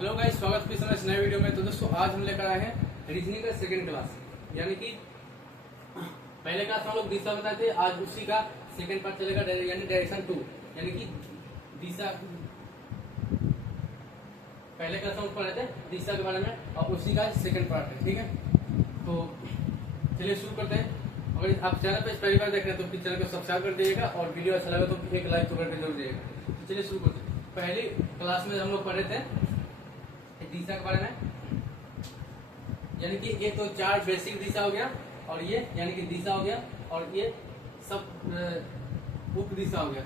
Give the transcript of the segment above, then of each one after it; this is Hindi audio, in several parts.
हेलो गाइस, स्वागत है इस नए वीडियो में। तो दोस्तों आज हम लेकर आए हैं रीजनिंग का सेकंड क्लास, यानी कि पहले क्लास में हम लोग दिशा बताए थे, आज उसी का सेकंड पार्ट चलेगा, यानी डायरेक्शन 2, यानी कि दिशा। पहले क्लास में हम पढ़े थे दिशा के बारे में और उसी का सेकंड पार्ट है, ठीक है। तो चलिए शुरू करते हैं। अगर आप चैनल पर पहली बार देख रहे हैं तो चैनल को सब्सक्राइब कर दीजिएगा और वीडियो अच्छा लगा तो एक लाइक तो करके जरूर दीजिएगा। तो चलिए शुरू करते हैं। पहली क्लास में हम लोग पढ़े थे दिशा के बारे में, यानी कि ये तो 4 बेसिक दिशा हो गया और ये यानी कि दिशा हो गया और ये सब उप दिशा हो गया।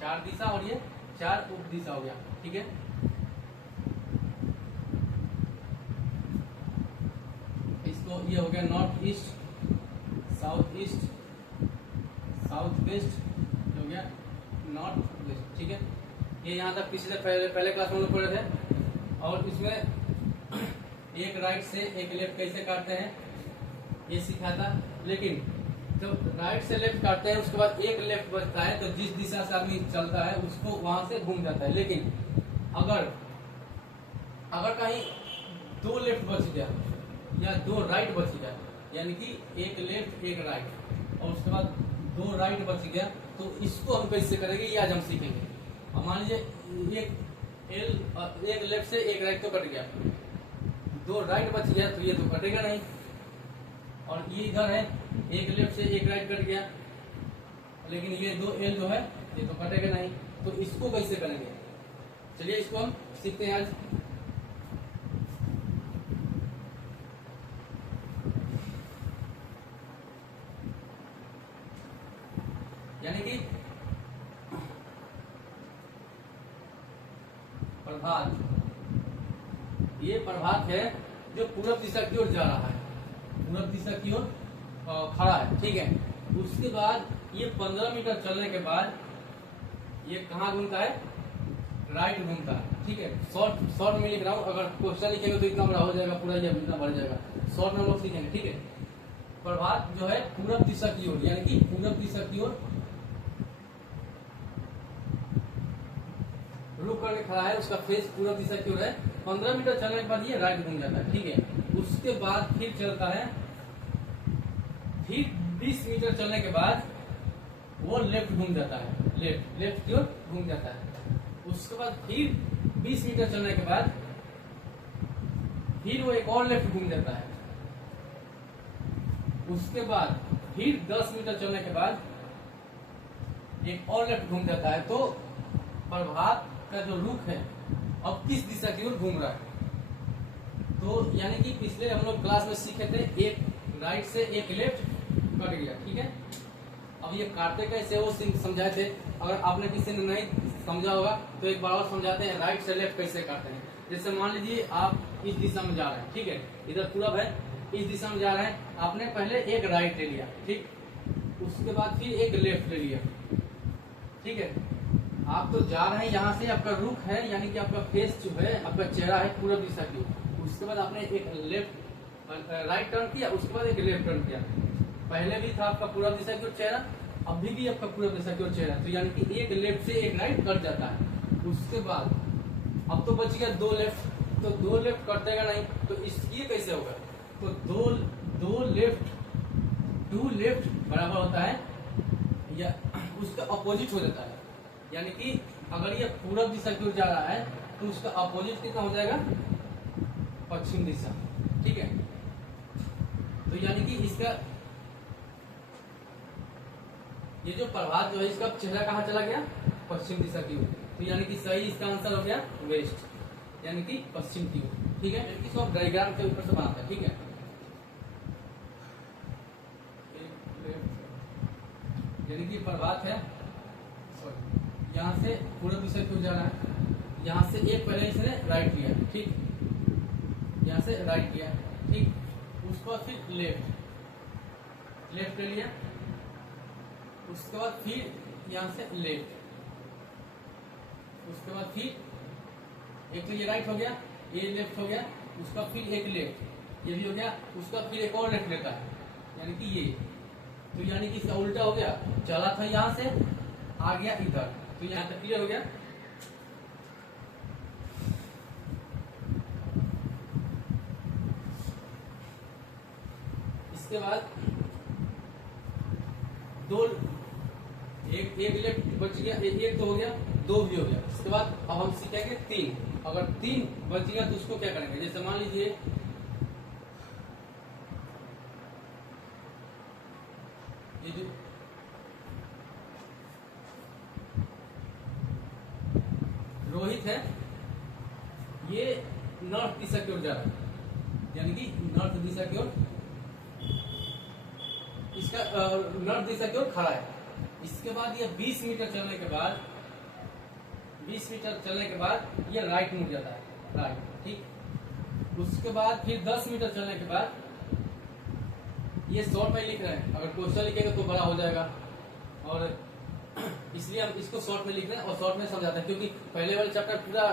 4 दिशा और ये 4 उप दिशा हो गया, ठीक है। इसको ये हो गया north east, south east, south west, हो गया नॉर्थ वेस्ट, ठीक है। ये यहाँ तक पिछले पहले क्लास में हम लोग पढ़े थे। और इसमें एक राइट से एक लेफ्ट कैसे काटते हैं ये सीखा था, लेकिन जब राइट से लेफ्ट काटते हैं उसके बाद एक लेफ्ट बचता है तो जिस दिशा से आदमी चलता है उसको वहां से घूम जाता है। लेकिन अगर कहीं 2 लेफ्ट बच गया या 2 राइट बच गया, यानी कि एक लेफ्ट एक राइट और उसके बाद 2 राइट बच गया, तो इसको हम कैसे करेंगे ये आज हम सीखेंगे। मान लीजिए एक लेफ्ट से एक राइट तो कट गया, 2 राइट बच गया तो ये तो कटेगा नहीं। और ये इधर है एक लेफ्ट से एक राइट कट गया, लेकिन ये 2 एल जो है ये तो कटेगा नहीं। तो इसको कैसे करेंगे, चलिए इसको हम सीखते हैं आज। यानी कि प्रभात, ये प्रभात है जो पूरब दिशा की ओर जा रहा है, पूरब दिशा की ओर खड़ा है, ठीक है। उसके बाद ये 15 मीटर चलने के बाद ये कहाँ घूमता है, राइट घूमता है, ठीक है। शॉर्ट में लिख रहा हूँ, अगर क्वेश्चन लिखेंगे तो इतना बड़ा हो जाएगा, पूरा ये इतना बढ़ जाएगा। शॉर्ट में हम लोग सीखेंगे, ठीक है। प्रभात जो है पूरब दिशा की ओर, यानी कि पूरब दिशा की ओर रुक करके खड़ा है, उसका फेस पूरब दिशा की ओर है। 15 मीटर चलने के बाद ये राइट घूम जाता है, ठीक है। उसके बाद फिर चलता है, फिर 20 मीटर चलने के बाद वो लेफ्ट घूम जाता है, लेफ्ट की ओर घूम जाता है। उसके बाद फिर 20 मीटर चलने के बाद फिर वो एक और लेफ्ट घूम जाता है। उसके बाद फिर 10 मीटर चलने के बाद एक और लेफ्ट घूम जाता है। तो प्रभात का जो रुख है अब किस दिशा की ओर घूम रहा है। तो यानी कि पिछले हम लोग क्लास में सीखे थे एक राइट से एक लेफ्ट कट गया, ठीक है। अब ये काटते कैसे वो समझाए थे, अगर आपने किसी ने नहीं समझा होगा तो एक बार और समझाते हैं राइट से लेफ्ट कैसे काटते हैं। जैसे मान लीजिए आप इस दिशा में जा रहे हैं, ठीक है, इधर पूरब है, इस दिशा में जा रहे हैं, आपने पहले एक राइट ले लिया, ठीक, उसके बाद फिर एक लेफ्ट ले लिया, ठीक है। आप तो जा रहे हैं, यहाँ से आपका रुख है, यानी कि आपका फेस जो है, आपका चेहरा है पूरब दिशा की ओर। उसके बाद आपने एक राइट टर्न किया, उसके बाद एक लेफ्ट टर्न किया। पहले भी था आपका पूरब दिशा की ओर चेहरा, अभी भी आपका पूरब दिशा की ओर चेहरा, तो यानी कि एक लेफ्ट से एक राइट कट जाता है। उसके बाद अब तो बच गया 2 लेफ्ट, तो 2 लेफ्ट कटेगा नहीं, तो ये कैसे होगा, तो दो लेफ्ट बराबर होता है या उसका अपोजिट हो जाता है। यानी कि अगर ये पूरब दिशा की ओर जा रहा है तो उसका अपोजिट कितना हो जाएगा, पश्चिम दिशा, ठीक है। तो यानी कि इसका ये जो प्रभात जो है इसका चेहरा कहाँ चला गया, पश्चिम दिशा की ओर। तो यानी कि सही इसका आंसर हो गया वेस्ट, यानी कि पश्चिम की ओर, ठीक है। इसको आप डायग्राम के ऊपर से बनाते हैं, ठीक है। यानी कि प्रभात है, यहाँ से पूरब दिशा की ओर जा रहा है, यहाँ से एक पहले इसने राइट लिया, ठीक, यहाँ से राइट लिया, ठीक, उसके बाद फिर लेफ्ट ले लिया, उसके बाद फिर यहाँ से लेफ्ट, उसके बाद फिर एक तो ये राइट हो गया, ये लेफ्ट हो गया, उसका फिर एक लेफ्ट, ये भी हो गया, उसका फिर एक और लेफ्ट लेता है, यानी कि ये। तो यानी कि इसका उल्टा हो गया, चला था यहाँ से आ गया इधर, तो यहाँ तक क्लियर हो गया। इसके बाद दो, एक लेफ्ट बच गया, एक तो हो गया, दो भी हो गया। इसके बाद अब हम सीखेंगे तीन। अगर तीन बच गया तो उसको क्या करेंगे, जैसे मान लीजिए ये जो रोहित है ये नॉर्थ दिशा की ओर जा रहा है, यानी कि नॉर्थ दिशा की ओर, इसका नॉर्थ दिशा की ओर खड़ा है। इसके बाद ये 20 मीटर चलने के बाद, 20 मीटर चलने के बाद ये राइट मुड़ जाता है, राइट, ठीक। उसके बाद फिर 10 मीटर चलने के बाद ये शॉर्ट में लिख रहे हैं, अगर क्वेश्चन लिखेंगे तो बड़ा हो जाएगा, और इसलिए हम इसको शॉर्ट में लिख रहे हैं और शॉर्ट में समझाते हैं, क्योंकि पहले वाले चैप्टर पूरा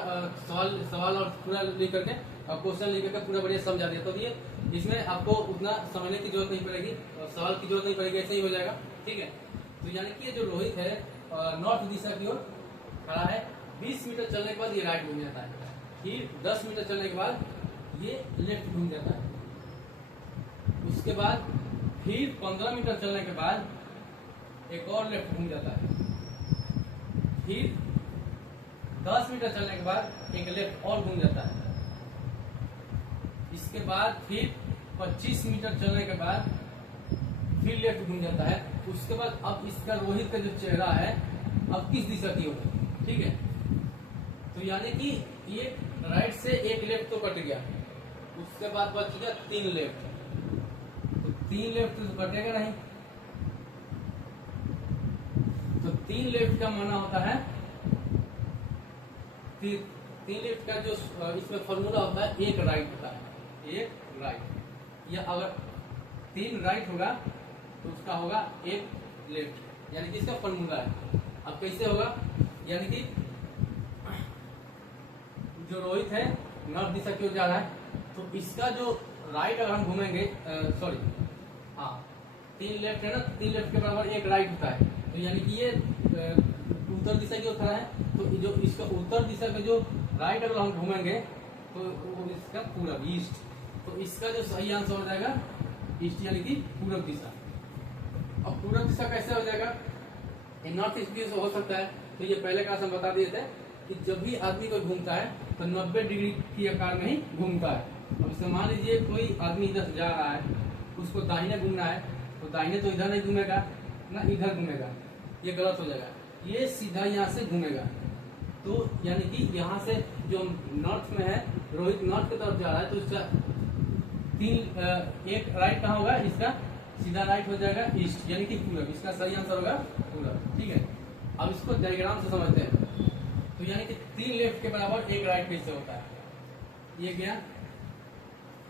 सवाल और पूरा लिख करके और क्वेश्चन लिख करके पूरा बढ़िया समझा दिया, तो ये इसमें आपको उतना समझने की जरूरत नहीं पड़ेगी और सवाल की जरूरत नहीं पड़ेगी, ऐसे ही हो जाएगा, ठीक है। तो यानी कि ये जो रोहित है नॉर्थ दिशा की ओर खड़ा है, 20 मीटर चलने के बाद ये राइट घूम जाता है, फिर 10 मीटर चलने के बाद ये लेफ्ट घूम जाता है। उसके बाद फिर 15 मीटर चलने के बाद एक और लेफ्ट घूम जाता है, फिर 10 मीटर चलने के बाद एक लेफ्ट और घूम जाता है। इसके बाद फिर 25 मीटर चलने के बाद फिर लेफ्ट घूम जाता है। उसके बाद अब इसका रोहित का जो चेहरा है अब किस दिशा की ओर है, ठीक है। तो यानी कि ये राइट से एक लेफ्ट तो कट गया, उसके बाद बच गया 3 लेफ्ट, तो 3 लेफ्ट तो कटेगा नहीं, तो 3 लेफ्ट का माना होता है, फिर 3 लेफ्ट का जो इसमें फॉर्मूला होता है, एक राइट होता है, एक राइट, या अगर 3 राइट होगा तो उसका होगा एक लेफ्ट, यानी कि इसका फॉर्मूला है। अब कैसे होगा, यानी कि जो रोहित है नॉर्थ दिशा की ओर जा रहा है, तो इसका जो राइट अगर हम घूमेंगे, सॉरी हाँ 3 लेफ्ट है ना, 3 लेफ्ट के बराबर एक राइट होता है, तो यानी कि ये उत्तर दिशा की ओर खड़ा है, तो जो इसका उत्तर दिशा का जो राइट अगर हम घूमेंगे तो इसका पूरब, ईस्ट, तो इसका जो सही आंसर हो जाएगा ईस्ट, यानी कि पूरब दिशा। अब पूरब दिशा कैसे हो जाएगा, नॉर्थ ईस्ट भी हो सकता है, तो ये पहले का हम बता दिए थे कि जब भी आदमी कोई घूमता है तो 90 डिग्री की आकार में ही घूमता है। अब इसे मान लीजिए कोई आदमी इधर से जा रहा है, उसको दाहिने घूमना है, तो दाहिने तो इधर नहीं घूमेगा ना, इधर घूमेगा, ये गलत हो जाएगा, ये सीधा यहाँ से घूमेगा। तो यानी कि यहाँ से जो नॉर्थ में है, रोहित नॉर्थ की तरफ जा रहा है, तो इसका एक राइट कहाँ होगा, इसका सीधा राइट हो जाएगा ईस्ट, यानी कि पूरब, इसका सही आंसर होगा पूरब, ठीक है। अब इसको डायग्राम से समझते हैं, तो यानी कि 3 लेफ्ट के बराबर एक राइट कैसे होता है, ये गया,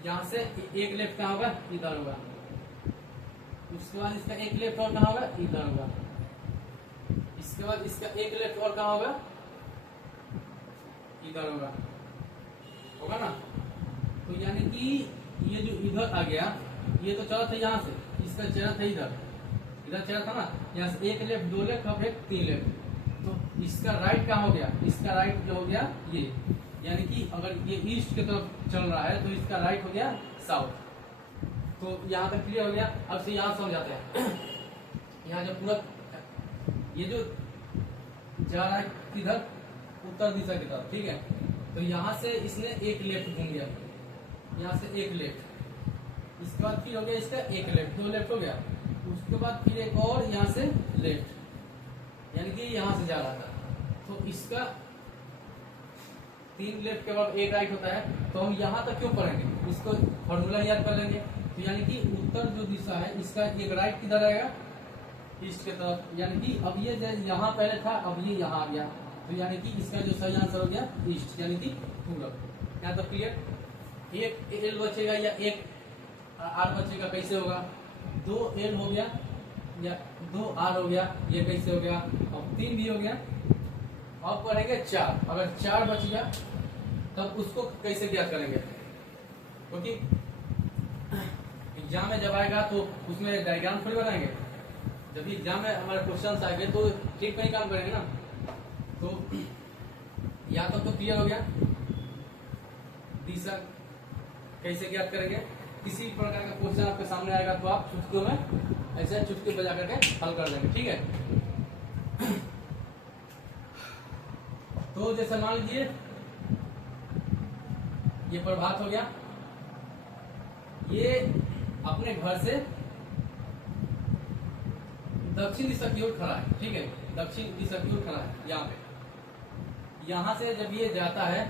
यहाँ से एक लेफ्ट कहाँ होगा, इधर होगा, उसके बाद इसका एक लेफ्ट और कहाँ होगा, इधर होगा, इसके बाद इसका एक लेफ्ट और कहाँ होगा, इधर होगा ना। तो यानी कि ये जो इधर आ गया, ये तो चला था यहाँ से, इसका चेहरा था इधर चेहरा था ना, यहाँ से एक लेफ्ट, 2 लेफ्ट, अब एक 3 लेफ्ट, तो इसका राइट कहाँ हो गया, इसका राइट जो हो गया ये, यानी कि अगर ये ईस्ट की तरफ चल रहा है तो इसका राइट हो गया साउथ। तो यहाँ तक क्लियर हो गया। अब से यहाँ समझाते हैं यहाँ जो पूरा ये जो जा रहा है किधर, उत्तर दिशा की तरफ, ठीक है। तो यहाँ से इसने एक लेफ्ट घूम गया, यहाँ से एक लेफ्ट, इसके बाद फिर हो गया इसका एक लेफ्ट, 2 लेफ्ट हो गया, उसके बाद फिर एक और यहाँ से लेफ्ट, यानी कि यहाँ से जा रहा था, तो इसका 3 लेफ्ट के बाद एक राइट होता है। तो हम यहाँ तक क्यों पढ़ेंगे, इसको फॉर्मूला याद कर लेंगे। तो यानी कि उत्तर जो दिशा है इसका एक राइट किधर आएगा, ईस्ट की तरफ, यानी कि अब ये यहाँ पहले था, अब ये यहाँ आ गया, तो यानी कि इसका जो सही आंसर हो गया ईस्ट, यानी कि पूरब। यहाँ तो क्लियर, एक एल बचेगा या एक आर बचेगा, कैसे होगा, 2 एल हो गया या 2 आर हो गया, ये कैसे हो गया, अब 3 भी हो गया। अब पढ़ेंगे 4, अगर 4 बच गया तब उसको कैसे ज्ञात करेंगे, क्योंकि एग्जाम में जब आएगा तो उसमें डायग्राम थोड़ी बनाएंगे, जब एग्जाम में हमारे क्वेश्चन आएंगे तो ठीक पे ही काम करेंगे ना। तो यहाँ तक तो क्लियर हो गया, दिशा कैसे ज्ञात करेंगे। किसी प्रकार का क्वेश्चन आपके सामने आएगा तो आप चुटकियों में ऐसे चुटकी बजा करके हल कर देंगे, ठीक है। तो जैसे मान लीजिए ये प्रभात हो गया, ये अपने घर से दक्षिण दिशा की ओर खड़ा है, ठीक है, दक्षिण दिशा की ओर खड़ा है यहाँ पे। यहाँ से जब ये जाता है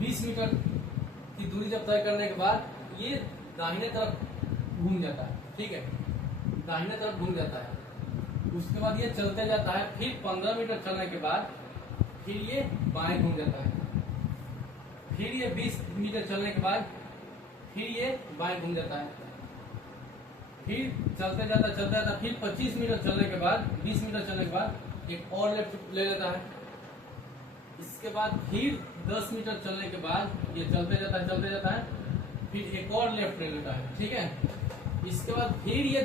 20 मीटर की दूरी जब तय करने के बाद ये दाहिने तरफ घूम जाता है, ठीक है, दाहिने तरफ घूम जाता है। उसके बाद ये चलते जाता है, फिर 15 मीटर चलने के बाद फिर ये बाएं घूम जाता है, फिर ये 20 मीटर चलने के बाद फिर ये बाएं घूम जाता है, फिर चलते जाता फिर 25 मीटर चलने के बाद 20 मीटर चलने के बाद एक और लेफ्ट ले लेता है। इसके बाद फिर 10 मीटर चलने के बाद ये चलते जाता है, फिर एक और लेफ्ट ले लेता है, ठीक है। इसके बाद फिर ये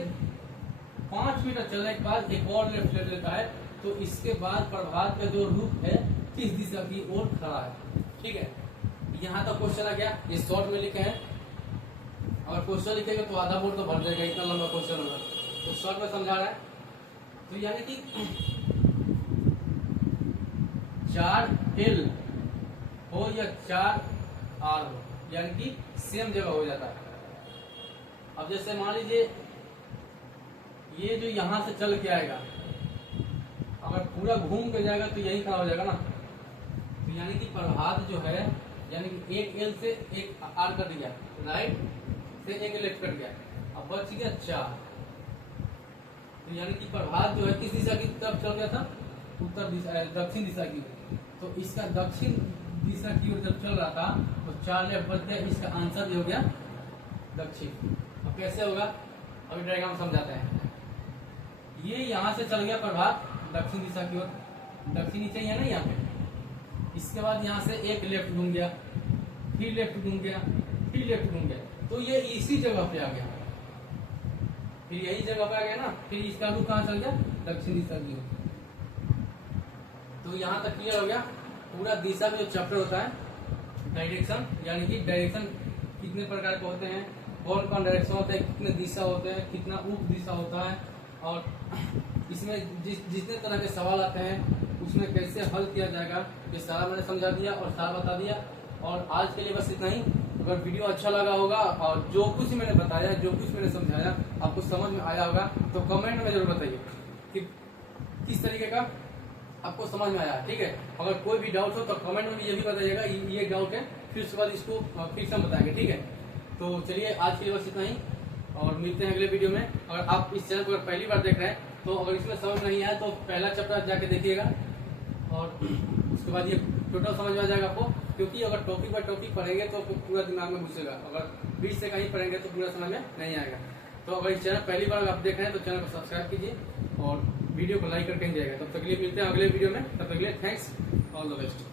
5 मीटर चलने के बाद एक और लेफ्ट ले लेता है। तो इसके बाद प्रभात का जो रुख है किस दिशा की ओर खड़ा है, ठीक है। यहाँ तक क्वेश्चन आ गया, ये शॉर्ट में लिखे हैं। अगर क्वेश्चन लिखेंगे तो आधा बोर्ड तो भर जाएगा, इतना लंबा क्वेश्चन होगा, तो शॉर्ट में समझा रहा है। तो यानी कि 4L हो या 4R हो, यानी कि सेम जगह हो जाता है। अब जैसे मान लीजिए ये जो यहाँ से चल के आएगा, अगर पूरा घूम के जाएगा तो यही खड़ा हो जाएगा ना। तो यानी कि प्रभात जो है, यानी कि एक L से एक R कट गया, राइट से एक लेफ्ट कट गया, अब बच गया 4। तो यानी कि प्रभात जो है किस दिशा की तरफ चल गया था, उत्तर दिशा, दक्षिण दिशा की। तो इसका दक्षिण दिशा की ओर जब चल रहा था तो 4 लेफ्ट बच गया, इसका आंसर जो हो गया दक्षिण। अब कैसे होगा, अभी डायग्राम समझाते हैं। ये यहाँ से चल गया प्रभात दक्षिण दिशा की ओर, दक्षिण नीचे है ना यहाँ पे। इसके बाद यहाँ से एक लेफ्ट घूम गया, फिर लेफ्ट घूम गया, फिर लेफ्ट घूम गया, तो ये इसी जगह पे आ गया, फिर यही जगह पे आ गया ना। फिर इसका रुख कहाँ चल गया, दक्षिण दिशा की ओर। तो यहाँ तक क्लियर हो गया। पूरा दिशा में जो चैप्टर होता है डायरेक्शन, यानी कि डायरेक्शन कितने प्रकार के होते हैं, कौन कौन डायरेक्शन होते हैं, कितने दिशा होते हैं, कितना उप दिशा होता है, और इसमें जितने तरह के सवाल आते हैं उसमें कैसे हल किया जाएगा, ये सारा मैंने समझा दिया और सारा बता दिया। और आज के लिए बस इतना ही। अगर वीडियो अच्छा लगा होगा और जो कुछ मैंने बताया, जो कुछ मैंने समझाया आपको समझ में आया होगा, तो कमेंट में जरूर बताइए कि किस तरीके का आपको समझ में आया, ठीक है। अगर कोई भी डाउट हो तो कमेंट में ये भी बताइएगा ये डाउट है, फिर उसके बाद इसको फिर से हम बताएंगे, ठीक है। तो चलिए आज के लिए बस इतना ही, और मिलते हैं अगले वीडियो में। अगर आप इस चैनल को पहली बार देख रहे हैं तो अगर इसमें समझ नहीं आया तो पहला चैप्टर जाके देखिएगा, और उसके बाद ये टोटल समझ में आ जाएगा आपको। क्योंकि अगर टॉपिक बाय टॉपिक पढ़ेंगे तो पूरा दिमाग में घुसेगा, अगर बीच से कहीं पढ़ेंगे तो पूरा समझ में नहीं आएगा। तो अगर इस चैनल पहली बार आप देख रहे हैं तो चैनल को सब्सक्राइब कीजिए और वीडियो को लाइक करके जाएगा। तब तक के लिए मिलते हैं अगले वीडियो में, तब तक के लिए थैंक्स, ऑल द बेस्ट।